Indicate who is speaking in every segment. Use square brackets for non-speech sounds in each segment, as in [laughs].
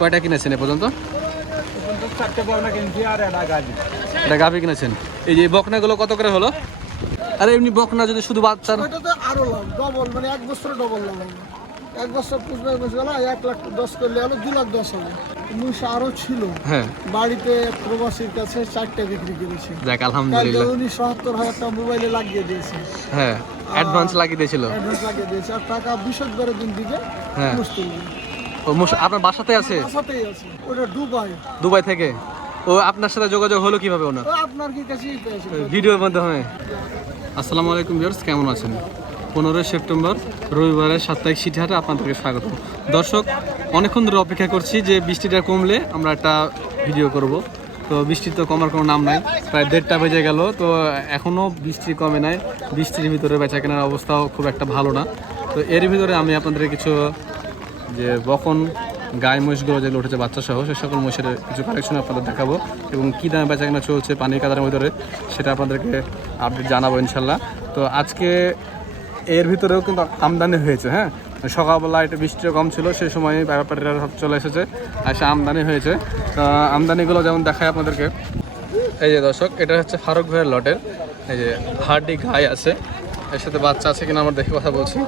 Speaker 1: কয়টা কিনেছেন এ পর্যন্ত? এটা গাভি কিনেছেন। এই যে বকনাগুলো কত করে হলো? আরে এমনি বকনা যদি শুধু বাচ্চা
Speaker 2: আরও ডবল মানে এক বছর ডবল এক বছর পুষবে এক লাখ দশ করলে হলো দু লাখ দশ হবে। মুষ আরও ছিল।
Speaker 1: হ্যাঁ।
Speaker 2: বাড়িতে প্রবাসীর কাছে চারটে বিক্রি করেছি।
Speaker 1: যাক আলহামদুলিল্লাহ।
Speaker 2: উনি সত্তর হাজার টাকা মোবাইলে লাগিয়ে দিয়েছে।
Speaker 1: হ্যাঁ অ্যাডভান্স লাগিয়ে দিয়েছিল।
Speaker 2: অ্যাডভান্স লাগিয়ে দিয়েছে। আর টাকা বিশদবারের দিন দিকে
Speaker 1: হ্যাঁ। ও আপনার বাসাতে আছে?
Speaker 2: বাসাতেই আছে। ওটা দুবাই।
Speaker 1: দুবাই থেকে? ও আপনার সাথে যোগাযোগ হলো কীভাবে ওনার?
Speaker 2: আপনার কি পেয়েছে?
Speaker 1: ভিডিওর মাধ্যমে। আসসালামু আলাইকুম ভিউয়ার্স কেমন আছেন? পনেরোই সেপ্টেম্বর রবিবারের সাপ্তাহিক সিটিহাটে আপনাদেরকে স্বাগত। দর্শক অনেকক্ষণ ধরে অপেক্ষা করছি যে বৃষ্টিটা কমলে আমরা একটা ভিডিও করব। তো বৃষ্টি তো কমার কোনো নাম নাই প্রায় দেড়টা বেজে গেল। তো এখনও বৃষ্টি কমে নাই। বৃষ্টির ভিতরে বেচা কেনার অবস্থাও খুব একটা ভালো না। তো এর ভিতরে আমি আপনাদের কিছু যে বকন গায়ে মহিষগুলো যেগুলো উঠেছে বাচ্চা সহ, সে সকল মহিষের কিছু কালেকশন আপনাদের দেখাবো এবং কী দামে বেচা কেনা চলছে পানির কাদার ভিতরে সেটা আপনাদেরকে আপডেট জানাব ইনশাল্লাহ। তো আজকে এর ভিতরেও কিন্তু আমদানি হয়েছে হ্যাঁ? সকালবেলা এটা বৃষ্টিও কম ছিল সেই সময় ব্যাপারীরা সব চলে এসেছে, আর সে আমদানি হয়েছে। তো আমদানিগুলো যেমন দেখায় আপনাদেরকে, এই যে দর্শক, এটা হচ্ছে ফারুক ভাইয়ের লটের, এই যে হাড্ডি গায়ে আছে, এর সাথে বাচ্চা আছে কিনা আমরা দেখে কথা বলছি।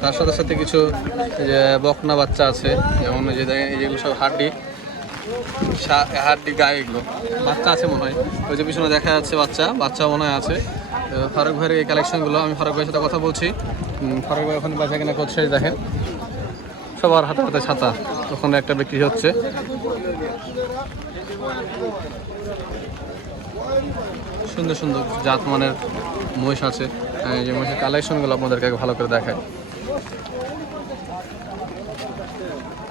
Speaker 1: তার সাথে সাথে কিছু বকনা বাচ্চা আছে, যেমন যে যেগুলো সব হাড্ডি হাড্ডি গায়ে এগুলো। বাচ্চা আছে মনে হয়। ওই যে পিছনে দেখা যাচ্ছে বাচ্চা বাচ্চা মনে হয় আছে। ফারুক ভাইয়ের এই কালেকশনগুলো আমি ফারুক ভাইয়ের সাথে কথা বলছি। ফারুক ভাই ওখানে বাচ্চা কেনা করছে দেখেন। সবার হাতে হাতে ছাতা, ওখানে একটা বিক্রি হচ্ছে। সুন্দর সুন্দর জাত মানের মহিষ আছে। যে মহিষের কালেকশনগুলো আপনাদেরকে ভালো করে দেখায়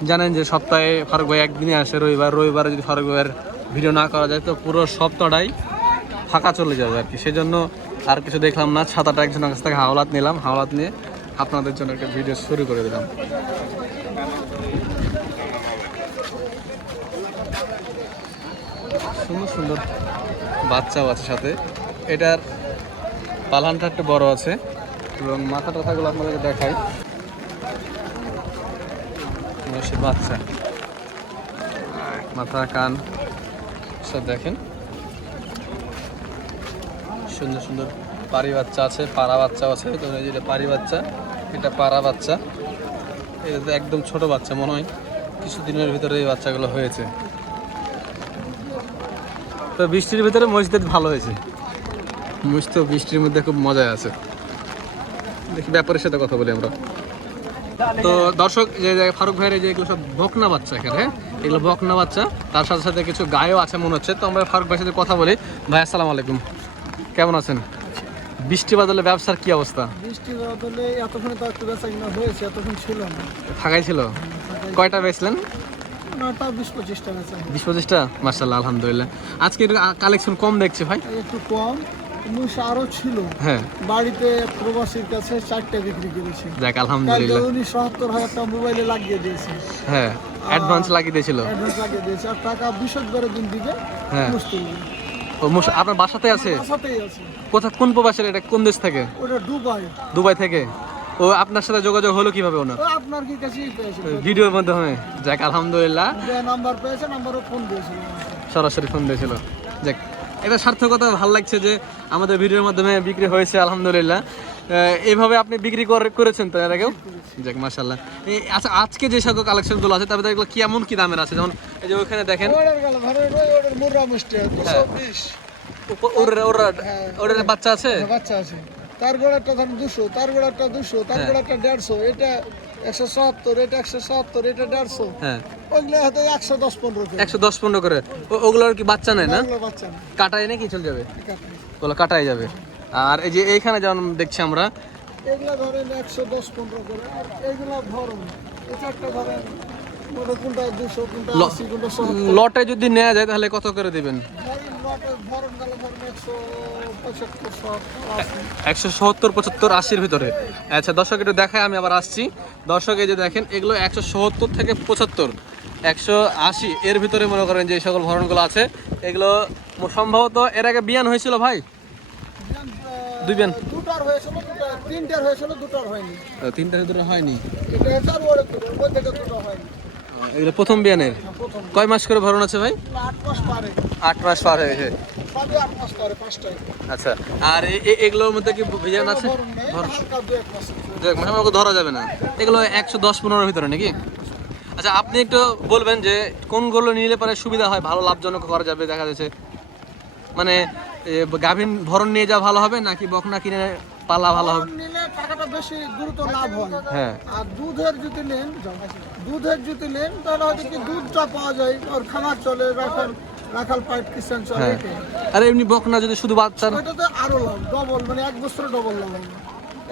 Speaker 1: জানেন যে সপ্তাহে ফারুক ভাই একদিনই আসে, রবিবার। রবিবারে যদি ফারুক ভাইয়ের ভিডিও না করা যায়, তো পুরো সপ্তাহটাই ফাঁকা চলে যাবে আর কি। সেজন্য আর কিছু দেখলাম না, ছাতাটা একজনের কাছ থেকে হাওলাত নিলাম। হাওলাত নিয়ে আপনাদের জন্য একটা ভিডিও শুরু করে দিলাম। সুন্দর সুন্দর বাচ্চাও আছে সাথে। এটার পালানটা একটু বড় আছে। এবং মাথা টাথাগুলো আপনাদেরকে দেখাই। সে বাচ্চা। মাথা, কান, সব দেখেন। সুন্দর সুন্দর পারি বাচ্চা আছে, পাড়া বাচ্চাও আছে। তো এই যেটা পারি বাচ্চা, এটা পাড়া বাচ্চা। এটা তো একদম ছোট বাচ্চা মনে হয়। কিছুদিনের ভিতরে এই বাচ্চাগুলো হয়েছে। তো বৃষ্টির ভিতরে মসজিদ ভালো হয়েছে। তো বৃষ্টির মধ্যে খুব মজায় আছে। দেখি ব্যাপারের সাথে কথা বলি আমরা। তো দর্শক যে ফারুক ভাইয়ের এই যে এগুলো সব বকনা বাচ্চা এখানে হ্যাঁ? এগুলো বকনা বাচ্চা। তার সাথে সাথে কিছু গায়েও আছে মনে হচ্ছে। তো আমরা ফারুক ভাইয়ের সাথে কথা বলি। ভাই আসসালামু আলাইকুম। কেমন আছেন? বৃষ্টি বাদলে ব্যবসার কি অবস্থা?
Speaker 2: বৃষ্টি বাদলে এতক্ষণ তো একটু বেচা কিনা হয়েছে এতক্ষণ ছিল না।
Speaker 1: ফাঁকাই ছিল? কয়টা বেচলেন?
Speaker 2: নটা বিশ পঁচিশটা বেচা
Speaker 1: বিশ পঁচিশটা? মার্শাল্লাহ আলহামদুলিল্লাহ। আজকে কালেকশন কম দেখছি ভাই।
Speaker 2: একটু কম। মুষ আরও ছিল।
Speaker 1: হ্যাঁ।
Speaker 2: বাড়িতে প্রবাসীর কাছে চারটে বিক্রি করেছি।
Speaker 1: যাক আলহামদুলিল্লাহ।
Speaker 2: উনি সত্তর হাজার টাকা মোবাইলে লাগিয়ে দিয়েছে
Speaker 1: হ্যাঁ অ্যাডভান্স লাগিয়ে দিয়েছিল।
Speaker 2: অ্যাডভান্স লাগিয়ে দিয়েছে। আর টাকা বিশদবারের দিন দিকে
Speaker 1: হ্যাঁ।
Speaker 2: মুষ
Speaker 1: ও মুস- আপনার বাসাতে আছে?
Speaker 2: বাসাতেই আছে।
Speaker 1: কোথা কোন প্রবাসের এটা? কোন দেশ থেকে?
Speaker 2: ওটা দুবাই।
Speaker 1: দুবাই থেকে? ও আপনার সাথে যোগাযোগ হলো কীভাবে ওনার?
Speaker 2: আপনার কি পেয়েছে?
Speaker 1: ভিডিওর মাধ্যমে। যাক আলহামদুলিল্লাহ।
Speaker 2: নাম্বার পেয়েছে নাম্বারও ফোন দিয়েছিল।
Speaker 1: সরাসরি ফোন দিয়েছিল। যাক এটা সার্থকতা ভালো লাগছে যে আমাদের ভিডিওর মাধ্যমে বিক্রি হয়েছে আলহামদুলিল্লাহ। এইভাবে আপনি বিক্রি করে- করেছেন তো এর আগেও? যাক মাসাল্লাহ আচ্ছা আজকে যে সকল কালেকশনগুলো আছে তবে এগুলো কেমন কি দামের আছে? যেমন এই যে ওখানে দেখেন। ও- ওর ওর ওর বাচ্চা আছে?
Speaker 2: বাচ্চা আছে। তার গোড়াটা ধরুন দুশো তার গোড়াটা দুশো তার
Speaker 1: হ্যাঁ।
Speaker 2: গোড়াটা দেড়শো এটা একশো সত্তর এটা একশো সত্তর এটা দেড়শো।
Speaker 1: হ্যাঁ।
Speaker 2: ওইগুলো হয়তো একশো দশ পনেরো
Speaker 1: একশো দশ পনেরো করে। ওগুলোর কি বাচ্চা নেয় না?
Speaker 2: ওগুলো বাচ্চা
Speaker 1: কাটায় নাকি চলে যাবে? ওগুলো কাটায় যাবে। আর এই যে এইখানে যেমন দেখছি আমরা
Speaker 2: এগুলো ধরেন একশো দশ পনেরো করে আর এগুলো ধরুন এই চারটা ধরেন
Speaker 1: লটে যদি নেওয়া যায় তাহলে কত করে দিবেন?
Speaker 2: একশো সত্তর
Speaker 1: পঁচাত্তর আশির ভিতরে। আচ্ছা দর্শক একটু দেখায় আমি আবার আসছি। দর্শক এই যে দেখেন এগুলো একশো সত্তর থেকে পঁচাত্তর। একশো আশি এর ভিতরে মনে করেন যে সকল ভরণগুলো আছে। এগুলো সম্ভবত এর আগে বিয়ান হয়েছিল ভাই? দুই বিয়ান।
Speaker 2: দুটার হয়েছিল তিনটার হয়েছিল দুটার হয়নি।
Speaker 1: তিনটার ভিতরে হয়নি। ও এগুলো প্রথম বিয়ানের। কয় মাস করে ভরণ আছে ভাই?
Speaker 2: আট মাস পারে
Speaker 1: হয়ে
Speaker 2: পাঁচটায়
Speaker 1: আচ্ছা আর এগুলোর মধ্যে কি বিয়ান আছে? মানে আমাকে ধরা যাবে না। এগুলো একশো দশ পনেরোর ভিতরে নাকি? আচ্ছা আপনি একটু বলবেন যে কোনগুলো নিলে পরে সুবিধা হয়, ভালো, লাভজনক করা যাবে দেখা যাচ্ছে? মানে গাভীন ভরণ নিয়ে যাওয়া ভালো হবে নাকি বকনা কিনে পালা ভালো হবে।
Speaker 2: নিলে টাকাটা বেশি দ্রুত লাভ হয়।
Speaker 1: হ্যাঁ।
Speaker 2: আর দুধের যদি নেন দুধের যদি নেন তাহলে হয়তো কি দুধটা পাওয়া যায়। আর খাবার চলে রাখাল রাখাল কিষান চলে
Speaker 1: হ্যাঁ। আর এমনি বকনা যদি শুধু বাচ্চার
Speaker 2: ওইটাতে আরও লাভ ডবল মানে এক বছরে ডবল লাভ হবে।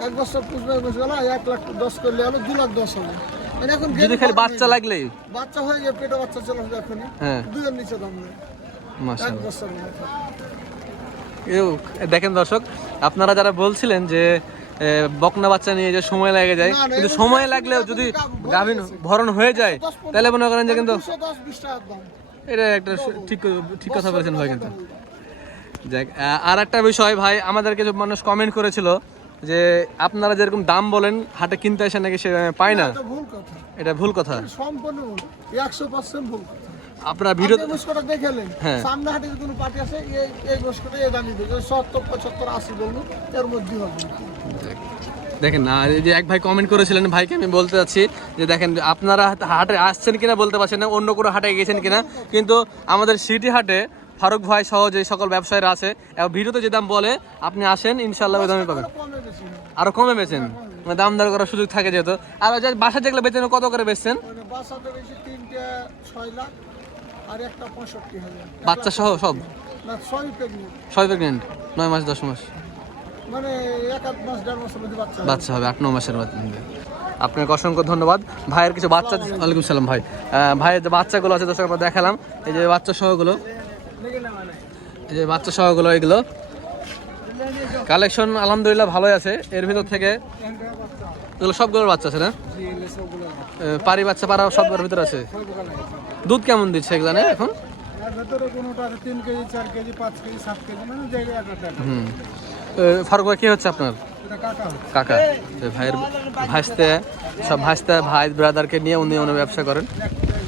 Speaker 2: এক বছর পুষবে বসে গেল এক লাখ দশ করলে হলো দু লাখ দশ হবে। মানে এখন
Speaker 1: যদি খালি বাচ্চা
Speaker 2: নেই।
Speaker 1: লাগলেই
Speaker 2: বাচ্চা হয়ে পেটে বাচ্চা চলে আসবে এখনই।
Speaker 1: হ্যাঁ।
Speaker 2: নিচে দাম নেই। এক বছর মতো।
Speaker 1: এও, দেখেন দর্শক আপনারা যারা বলছিলেন যে বকনা বাচ্চা নিয়ে যে সময় লাগে যায় কিন্তু সময় লাগলেও যদি গাভীন ভরণ হয়ে যায় তাহলে মনে করেন যে কিন্তু এটা একটা ঠিক ঠিক কথা বলেছেন ভাই কিন্তু। যাক আর একটা বিষয় ভাই আমাদের কিছু মানুষ কমেন্ট করেছিল যে আপনারা যেরকম দাম বলেন হাটে কিনতে আসে নাকি সে পায় না?
Speaker 2: এটা ভুল কথা।
Speaker 1: এটা ভুল কথা।
Speaker 2: সম্পূর্ণ একশো পার্সেন্ট ভুল কথা।
Speaker 1: আপনারা
Speaker 2: আপনি মুস্কোটা দেখেলেন
Speaker 1: হ্যাঁ।
Speaker 2: সামনে হাটে কোনো পার্টি আছে এই এই মুস্কোটা এই দামি দেবে সত্তর পঁচাত্তর আশি বলব এর মধ্যে হবে।
Speaker 1: দেখেন না এই যে এক ভাই কমেন্ট করেছিলেন ভাইকে আমি বলতে চাচ্ছি যে দেখেন আপনারা হাটে আসছেন কিনা বলতে পারছেন না অন্য কোনো হাটে গেছেন কিনা। কিন্তু আমাদের সিটি হাটে ফারুক ভাই সহ যে সকল ব্যবসায়ীরা আছে এবং ভিডিওতে যে দাম বলে আপনি আসেন ইনশাল্লাহ ওই দামে পাবেন।
Speaker 2: কমে
Speaker 1: আরও কমে বেচেন। মানে দাম দর করার সুযোগ থাকে যেহেতু। আর বাসা যেগুলো বেচেন কত করে বেচছেন?
Speaker 2: আর একটা পঁয়ষট্টি হাজার।
Speaker 1: বাচ্চা সহ সব?
Speaker 2: না ছয় প্রেগনেন্ট
Speaker 1: ছয় প্রেগনেন্ট নয় মাস দশ মাস?
Speaker 2: মানে এক আধ মাস দেড় মাসের মধ্যে বাচ্চা।
Speaker 1: বাচ্চা হবে আট ন মাসের বাচ্চা আপনাকে অসংখ্য ধন্যবাদ। ভাইয়ের কিছু বাচ্চা ওয়ালাইকুম সালাম ভাই। ভাইয়ের যে বাচ্চাগুলো আছে দর্শক আমরা দেখালাম। এই যে বাচ্চা সহগুলো। এই যে বাচ্চা সহগুলো এগুলো। কালেকশন আলহামদুলিল্লাহ ভালোই আছে। এর ভিতর থেকে এগুলো সবগুলোর বাচ্চা আছে না? পারি বাচ্চা। পাড়া সবগুলোর ভিতর আছে? দুধ কেমন দিচ্ছে এগুলো এখন?
Speaker 2: মানে যেগুলো এক একটা
Speaker 1: হুম। আহ, ফারুক ভাই কি হচ্ছে আপনার?
Speaker 2: কাকা।
Speaker 1: ভাইয়ের ভাইস্তে সব ভাইস্তে ভাই ব্রাদারকে নিয়ে উনি উনি ব্যবসা করেন।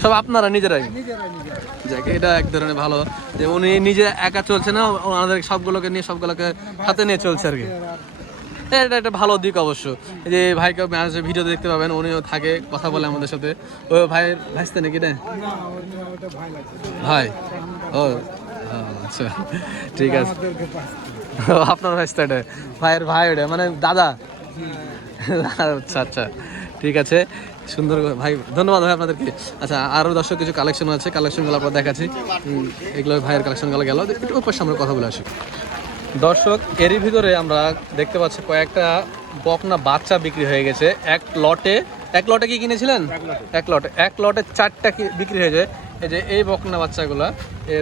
Speaker 1: সব আপনারা নিজেরাই?
Speaker 2: নিজেরাই
Speaker 1: যাক এটা এক ধরনের ভালো। যে উনি নিজে একা চলছে না ওনাদের সবগুলোকে নিয়ে সবগুলোকে হাতে নিয়ে চলছে আর কি। এটা একটা ভালো দিক অবশ্য। যে ভাইকে মাঝে ভিডিও দেখতে পাবেন, উনিও থাকে, কথা বলে আমাদের সাথে। ও ভাইয়ের ভাইস্তে নাকি না
Speaker 2: ভাই?
Speaker 1: ও আচ্ছা ঠিক আছে। আপনার ভাইস্তে এটা? ভাইয়ের ভাই ওটা মানে দাদা? আচ্ছা আচ্ছা ঠিক আছে। সুন্দর ভাই, ধন্যবাদ ভাই আপনাদেরকে। আচ্ছা আরও দর্শক কিছু কালেকশন আছে কালেকশনগুলো আপনার দেখাচ্ছি। এগুলো ভাইয়ের কালেকশনগুলো গেল একটু ওপর সামনে কথা বলে আসি। দর্শক এরই ভিতরে আমরা দেখতে পাচ্ছি কয়েকটা বকনা বাচ্চা বিক্রি হয়ে গেছে। এক লটে এক লটে কি কিনেছিলেন? এক লটে। এক লটে। চারটা কি- বিক্রি হয়ে যায়। এই যে এই বকনা বাচ্চাগুলো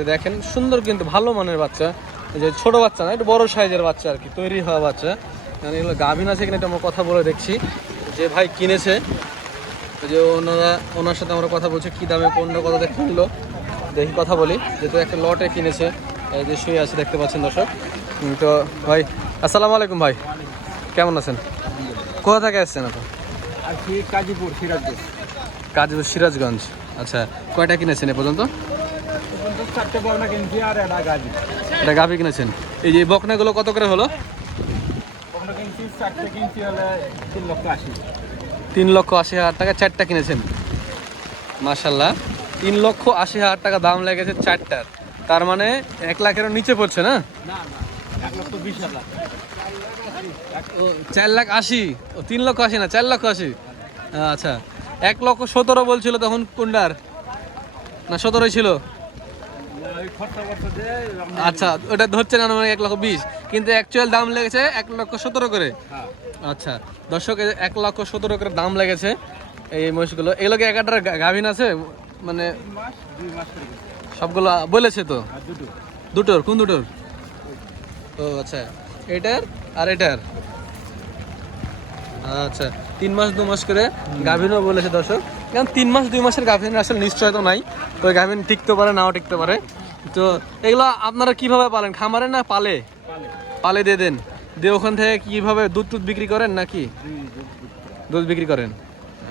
Speaker 1: দেখেন সুন্দর কিন্তু ভালো মানের বাচ্চা। এই যে ছোটো বাচ্চা না একটু বড় সাইজের বাচ্চা আর কি তৈরি হওয়া বাচ্চা। মানে এগুলো গাভিন আছে কিনা এটা আমরা কথা বলে দেখছি। যে ভাই কিনেছে যে ওনারা ওনার সাথে আমরা কথা বলছি কী দামে কোনটা কত দেখে কিনলো দেখি কথা বলি। যেহেতু একটা লটে কিনেছে এই যে শুয়ে আছে দেখতে পাচ্ছেন দর্শক। তো ভাই আসসালামু আলাইকুম ভাই। কেমন আছেন? কোথা থেকে আসছেন আপনি?
Speaker 3: কাজীপুর সিরাজপুর
Speaker 1: কাজীপুর সিরাজগঞ্জ। আচ্ছা কয়টা কিনেছেন এ পর্যন্ত?
Speaker 3: এটা
Speaker 1: গাভি কিনেছেন। এই যে বকনাগুলো কত করে হলো?
Speaker 3: তিন লক্ষ আশি।
Speaker 1: তিন লক্ষ আশি হাজার টাকা চারটা কিনেছেন। মার্শাল্লাহ তিন লক্ষ আশি হাজার টাকা দাম লেগেছে চারটার। তার মানে এক লাখেরও নিচে পড়ছে না? চার লাখ আশি। ও তিন লক্ষ আশি না চার লক্ষ আশি। আচ্ছা এক লক্ষ সতেরো বলছিল তখন কোনটার না সতেরোই ছিল? আচ্ছা ওটা ধরছে না মানে এক লক্ষ বিশ। কিন্তু অ্যাকচুয়াল দাম লেগেছে এক লক্ষ সতেরো করে।
Speaker 3: হ্যাঁ।
Speaker 1: আচ্ছা দর্শক এক লক্ষ সতেরো করে দাম লেগেছে এই মহিষগুলো। এগুলোকে এক একটা গাভিন আছে? মানে সবগুলো বলেছে তো? দুটোর কোন দুটোর? ও আচ্ছা। এটার আর এটার? আচ্ছা তিন মাস দু মাস করে গাভিনও বলেছে দর্শক। কারণ তিন মাস দুই মাসের গাভিন আসলে নিশ্চয় তো নাই। তো গাভিন টিকতে পারে নাও টিকতে পারে। তো এগুলো আপনারা কীভাবে পালেন? খামারে না পালে?
Speaker 3: পালে।
Speaker 1: দিয়ে দেন। দিয়ে ওখান থেকে কীভাবে দুধ টুধ বিক্রি করেন নাকি? দুধ বিক্রি করেন।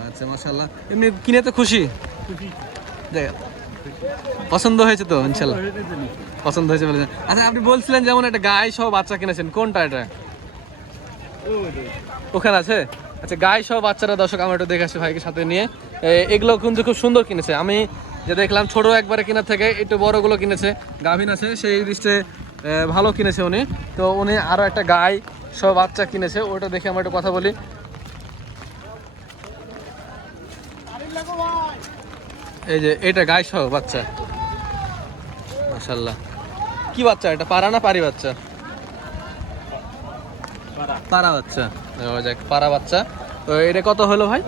Speaker 1: আচ্ছা মাশাল্লাহ এমনি কিনে তো খুশি। দেখ পছন্দ হয়েছে তো, ইনশাল্লাহ। পছন্দ হয়েছে আচ্ছা আপনি বলছিলেন যেমন একটা গায়ে সহ বাচ্চা কিনেছেন, কোনটা এটা? ওখানে আছে? আচ্ছা গায়ে সহ বাচ্চারা, দর্শক, আমার একটু দেখে আসি ভাইকে সাথে নিয়ে। এগুলো কিন্তু খুব সুন্দর কিনেছে। আমি যে দেখলাম, ছোট একবারে কেনার থেকে একটু বড়গুলো কিনেছে। গাভিন আছে, সেই দৃষ্টে ভালো কিনেছে উনি। তো উনি আরও একটা গাই সব বাচ্চা কিনেছে, ওটা দেখে আমরা একটু কথা বলি। এই যে এটা গাই সহ বাচ্চা। মাশাল্লাহ কি বাচ্চা এটা? পারা না পারি বাচ্চা?
Speaker 3: পারা
Speaker 1: বাচ্চা। যাক পারা বাচ্চা। তো এটা কত হলো ভাই?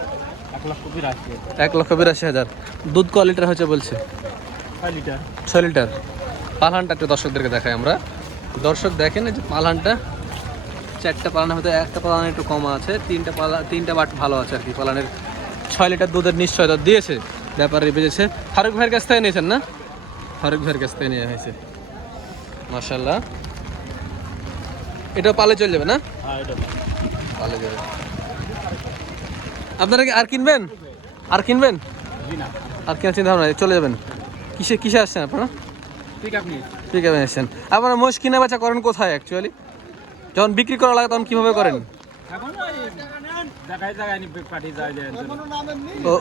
Speaker 3: এক লক্ষ বিরাশি
Speaker 1: হাজার। দুধ ক লিটার হয়েছে বলছে?
Speaker 3: ছয় লিটার।
Speaker 1: পালহানটা একটু দর্শকদেরকে দেখাই আমরা। দর্শক দেখেন এই যে পালহানটা। চারটা পালানের মধ্যে একটা পালান একটু কম আছে তিনটা পালা তিনটা বাট ভালো আছে আর কি। পালানের ছয় লিটার দুধের নিশ্চয়তা দিয়েছে। ব্যাপারে বেজেছে ফারুক ভাইয়ের কাছ থেকে নিয়েছেন না? ফারুক ভাইয়ের কাছ থেকে নেওয়া হয়েছে। মার্শাল্লাহ এটা পালে চলে যাবে না?
Speaker 3: হ্যাঁ
Speaker 1: পালে। যাবে। আপনারা কি আর কিনবেন? আর কিনবেন? আর কেনার চিন্তা ভাবনা চলে যাবেন। কিসে কিসে আসছেন আপনারা?
Speaker 3: ঠিক আপনি
Speaker 1: আসছেন আপনারা মোষ কিনা বেচা করেন কোথায় অ্যাকচুয়ালি যখন বিক্রি করা লাগে তখন কীভাবে করেন?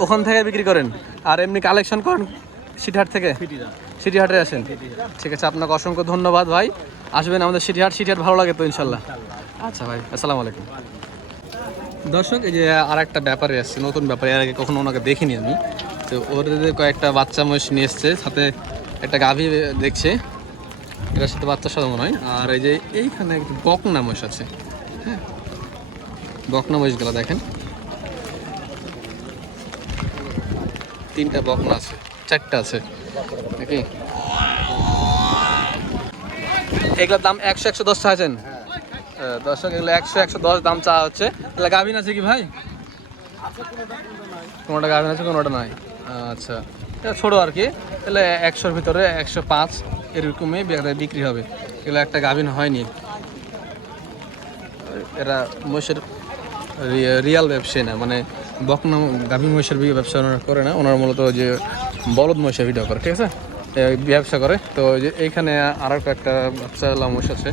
Speaker 1: ওখান থেকে বিক্রি করেন? আর এমনি কালেকশন করেন সিটিহাট থেকে? সিটিহাটে। আসেন? ঠিক আছে আপনাকে অসংখ্য ধন্যবাদ ভাই। আসবেন আমাদের সিটিহাট সিটিহাট ভালো লাগে তো ইনশাল্লাহ। আচ্ছা ভাই আসসালামু আলাইকুম। দর্শক এই যে আর একটা ব্যাপারে আসছে নতুন ব্যাপারে এর আগে কখনো ওনাকে দেখিনি আমি। তো ওদের কয়েকটা বাচ্চা মহিষ নিয়ে এসছে সাথে একটা গাভী দেখছে। এটার সাথে বাচ্চা সাথে মনে হয় আর এই যে এইখানে একটা বকনা মহিষ আছে হ্যাঁ? বকনা মহিষগুলো দেখেন। তিনটা বকনা আছে, চারটা আছে, নাকি? এগুলোর দাম একশো একশো দশ চাইছেন? দর্শক, এগুলো একশো একশো দশ দাম চা হচ্ছে। তাহলে গাভিন আছে কি ভাই? কোনোটা গাভিন আছে, কোনোটা নাই? আচ্ছা ছোটো আর কি। তাহলে একশোর ভিতরে একশো পাঁচ এরকমই বিক্রি হবে। এগুলো একটা গাভিন হয়নি। এরা মহিষের রিয়াল ব্যবসায়ী না মানে বকনা গাভী মহিষের ব্যবসা ওনারা করে না ওনারা মূলত যে বলদ মহিষের ভিডিও করে ঠিক আছে? ব্যবসা করে। তো এইখানে আরও একটা ব্যবসা মহিষ আছে।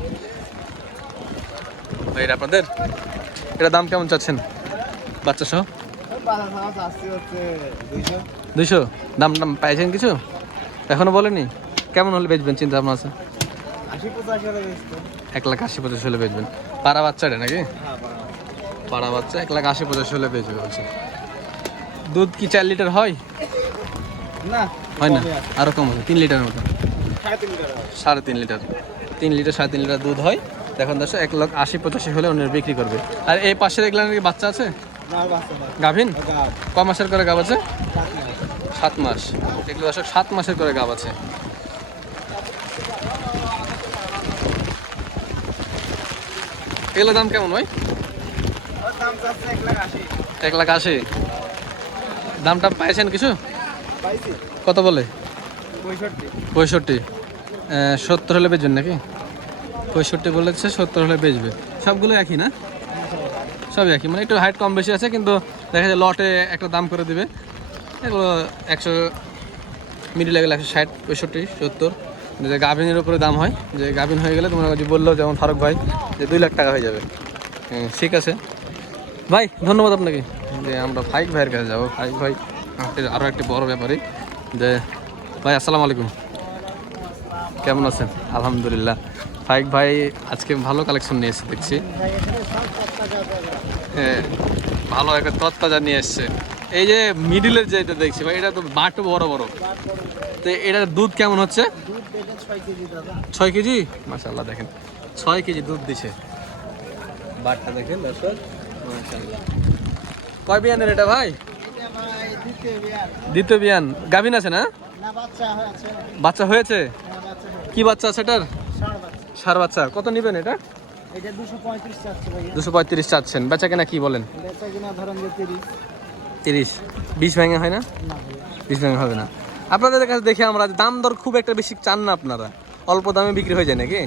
Speaker 1: এটা আপনাদের? এটা দাম কেমন চাচ্ছেন? বাচ্চা সহ দুইশো? দাম দাম পাইছেন কিছু? এখনও বলেনি কেমন হলে বেচবেন চিন্তা ভাবনা আছে? এক লাখ আশি পঁচাশি হলে বেচবেন। পাড়া বাচ্চাটা নাকি? পাড়া বাচ্চা এক লাখ আশি পঁচাশি হলে বেচবে বলছে দুধ কি চার লিটার হয়?
Speaker 2: না
Speaker 1: হয় না? আরও কম হবে তিন লিটারের মতো।
Speaker 2: সাড়ে তিন
Speaker 1: লিটার তিন লিটার। সাড়ে তিন লিটার দুধ হয়। দেখুন দশ এক লাখ আশি পঁচাশি হলে ওনার বিক্রি করবে। আর এই পাশে দেখলেন কি বাচ্চা আছে? গাভিন? ক মাসের করে গাব আছে? সাত মাস। এগুলো দর্শক সাত মাসের করে গাব আছে। এগুলো দাম কেমন হয়
Speaker 2: এক লাখ আশি।
Speaker 1: দামটা পাইছেন কিছু? কত বলে?
Speaker 2: পঁয়ষট্টি।
Speaker 1: সত্তর হলে বেচবেন নাকি? পঁয়ষট্টি বলেছে সত্তর হলে বেচবে। সবগুলো একই না? সবই একই। মানে একটু হাইট কম বেশি আছে কিন্তু দেখা যায় লটে একটা দাম করে দিবে। এগুলো একশো মিডিল গেলে একশো ষাট পঁয়ষট্টি সত্তর। যে গাভিনের উপরে দাম হয় যে গাভিন হয়ে গেলে তোমার বলল যেমন ফারুক ভাই যে দুই লাখ টাকা হয়ে যাবে। ঠিক আছে। ভাই ধন্যবাদ আপনাকে। যে আমরা ফাইক ভাইয়ের কাছে যাব। ফাইক ভাই আমাদের আরও একটি বড় ব্যাপারই যে ভাই আসসালামু আলাইকুম। কেমন আছেন? আলহামদুলিল্লাহ। ফাইক ভাই আজকে ভালো কালেকশন নিয়ে এসেছে দেখছি। হ্যাঁ, ভালো একটা তত্তাজা নিয়ে এসছে। এই যে মিডিলের যে এটা দেখছি ভাই এটা তো বাটও বড় বড়। তো এটার দুধ কেমন হচ্ছে?
Speaker 2: ছয় কেজি?
Speaker 1: মাশাল্লাহ দেখেন। ছয় কেজি দুধ দিছে। বাটটা দেখেন কয় বিয়ানের এটা ভাই?
Speaker 2: দ্বিতীয়
Speaker 1: বিয়ান। গাভিন আছে না?
Speaker 2: বাচ্চা
Speaker 1: হয়েছে?
Speaker 2: হ্যাঁ হয়ে
Speaker 1: কি বাচ্চা এটার? সার বাচ্চা। কত নেবেন এটা?
Speaker 2: দুশো পঁয়ত্রিশ
Speaker 1: চাচ্ছেন। বেচা কেনা কি বলেন?
Speaker 2: তিরিশ।
Speaker 1: বিশ ভেঙে হয় না? বিশ ভেঙে হবে না। আপনাদের কাছে দেখে আমরা দাম দর খুব একটা বেশি চান না আপনারা। অল্প দামে বিক্রি হয়ে যায় নাকি?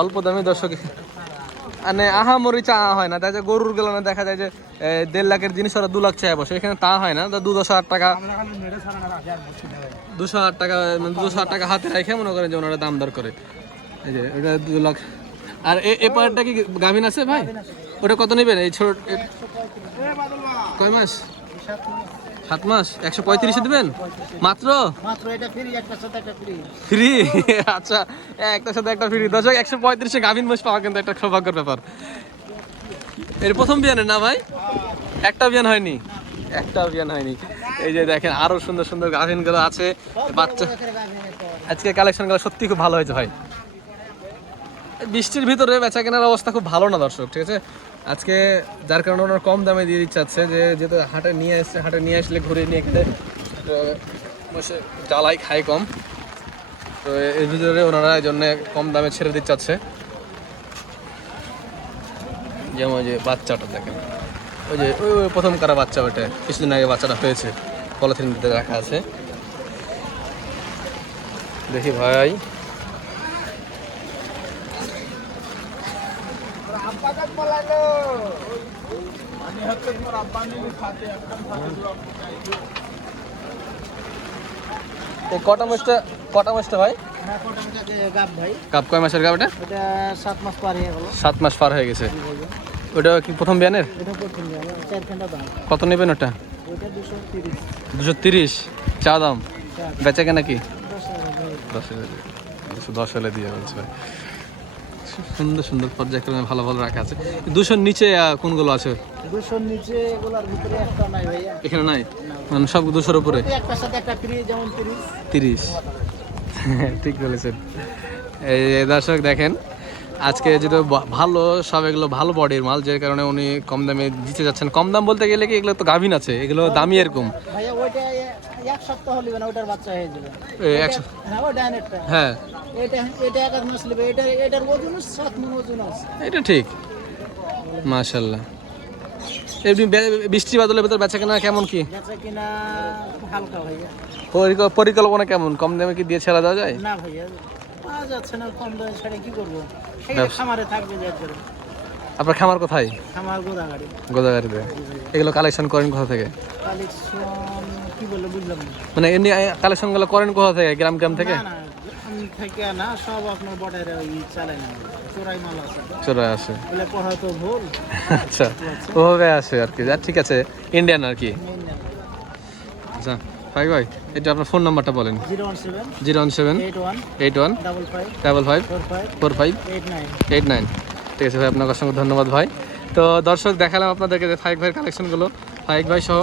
Speaker 1: অল্প দামে দর্শক মানে আহামরি চা হয় না। দেখা যে গরুর গেলে দেখা যায় যে দেড় লাখের জিনিস ওরা দু লাখ চায় বসে। এখানে তা হয় না। দু দশ হাজার টাকা
Speaker 3: মেরে
Speaker 1: দুশো হাজার টাকা মানে দুশো হাজার টাকা হাতে রেখে মনে করেন যে ওনারা দাম দর করে। এই যে ওটা দু লাখ। আর এ এ কি গাভিন আছে ভাই? ওটা কত নেবেন? এই ছোট কয় মাস। সাত মাস? একশো পঁয়ত্রিশে দেবেন? মাত্র?
Speaker 4: ফ্রি [laughs]
Speaker 1: আচ্ছা একটার সাথে একটা ফ্রি দর্শক একশো পঁয়ত্রিশে গাভিন মোষ পাওয়া কিন্তু একটা সৌভাগ্যের ব্যাপার। এর প্রথম বিয়ানের না ভাই? একটা বিয়ান হয়নি? একটা বিয়ান হয়নি। এই যে দেখেন আরও সুন্দর সুন্দর গাভিনগুলো আছে। বাচ্চা আজকে কালেকশনগুলো সত্যি খুব ভালো হয়েছে ভাই। বৃষ্টির ভিতরে বেচা কেনার অবস্থা খুব ভালো না দর্শক ঠিক আছে? আজকে যার কারণে ওনার কম দামে দিয়ে দিচ্ছে আছে যে যেহেতু হাটে নিয়ে আসছে, হাটে নিয়ে আসলে ঘুরে নিয়ে খেতে বসে জ্বালাই খাই কম। তো এর ভিতরে ওনারা এই জন্যে কম দামে ছেড়ে দিচ্ছে চাচ্ছে যেমন যে বাচ্চাটা দেখেন। ওই যে, ওই ওই প্রথম কারা বাচ্চা ওটা কিছুদিন আগে বাচ্চাটা হয়েছে, পলিথিন রাখা আছে। দেখি ভাই।
Speaker 3: হচ্ছে তোমার আব্বা নিয়ে খাতে একটা
Speaker 1: এই কটা মাসটা কটা মাসটা ভাই? কাপ কয় মাসের কাপ এটা?
Speaker 4: এটা সাত মাস পার হয়ে গেল।
Speaker 1: সাত মাস পার হয়ে গেছে। ওটা কি প্রথম বিয়ানের? কত নেবেন ওটা?
Speaker 4: দুশো তিরিশ।
Speaker 1: চা দাম?
Speaker 4: চার
Speaker 1: বেচা কেনা কি?
Speaker 4: দশ হাজার। ভাই।
Speaker 1: দশ হাজার। দুশো দশ হলে দিয়ে বলছে ভাই। সুন্দর সুন্দর পর্যায়ক্রমে ভালো ভালো রাখা আছে। দুশোর নিচে কোনগুলো আছে?
Speaker 4: দুশোর নিচে এগুলার ভিতরে একটা নাই ভাইয়া।
Speaker 1: এখানে নাই? মানে সব দুশোর উপরে?
Speaker 4: একটার সাথে একটা ফ্রি যেমন তিরিশ।
Speaker 1: তিরিশ। [laughs] ঠিক বলেছেন। এই দর্শক দেখেন আজকে যেহেতু ভালো সব এগুলো ভালো বডির মাল যে কারণে উনি কম দামে দিতে যাচ্ছেন। কম দাম বলতে গেলে কি এগুলো তো গাভিন আছে এগুলো দামি এরকম।
Speaker 4: ভাইয়া ওইটা এ- এক সপ্তাহ না ওটার বাচ্চা হয়ে যাবে।
Speaker 1: একশো
Speaker 4: হ্যাঁ ওটা
Speaker 1: হ্যাঁ।
Speaker 4: এটা এটা এক মাস নেবে এটা এটার ওজন সাত মন ওজন আছে।
Speaker 1: এটা ঠিক। মাশাল্লাহ এমনি বৃষ্টি বাদলের ভেতর বেচা কেনা কেমন কি?
Speaker 4: বেচা কিনা হালকা ভাইয়া।
Speaker 1: পরিক- পরিকল্পনা কেমন? কম দামে কি দিয়ে ছেড়া দেওয়া যায়?
Speaker 4: না ভাইয়া পাওয়া যাচ্ছে না কম দামে ছেড়ে কি করব? সেই খামারে থাকবে যার জন্য।
Speaker 1: আপনার খামার কোথায়?
Speaker 4: খামার গোদা গাড়ি
Speaker 1: গোদাগাড়িতে এগুলো কালেকশন করেন কোথা থেকে?
Speaker 4: কালেকশন কি বলল বুঝলাম না।
Speaker 1: মানে এমনি কালেকশনগুলো করেন কোথা থেকে? গ্রাম গ্রাম থেকে?
Speaker 4: না আমি থেকে না সব আপনার বর্ডারে ওই চালাই না চোরাই মাল আছে
Speaker 1: চলে আসে
Speaker 4: বলে পড়া তো ভুল।
Speaker 1: আচ্ছা ওভাবে আসে আর কি। আর ঠিক আছে ইন্ডিয়ান আর কি? আচ্ছা ভাই ভাই এটা আপনার ফোন নাম্বারটা বলেন।
Speaker 4: Zero one seven. Eight one. Double five. Four five. Eight nine.
Speaker 1: Eight nine. ঠিক আছে ভাই আপনাকে অসংখ্য ধন্যবাদ ভাই। তো দর্শক দেখালাম আপনাদেরকে যে ফাইক ভাইয়ের কালেকশনগুলো। ফাইক ভাই সহ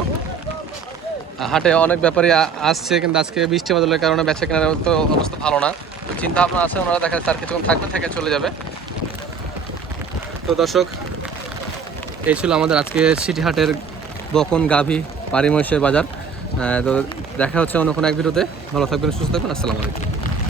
Speaker 1: হাটে অনেক ব্যাপারী আসছে, কিন্তু আজকে বৃষ্টি বাদলের কারণে বেচা কেনার তো অবস্থা ভালো না। তো চিন্তা ভাবনা আছে, ওনারা দেখা যাচ্ছে আর কিছুক্ষণ থাকতে থেকে চলে যাবে। তো দর্শক, এই ছিল আমাদের আজকে সিটি হাটের বকন গাভি পারিমহিষের বাজার। তো দেখা হচ্ছে অন্য কোনো এক ভিডিওতে। ভালো থাকবেন, সুস্থ থাকবেন, আসসালামু আলাইকুম।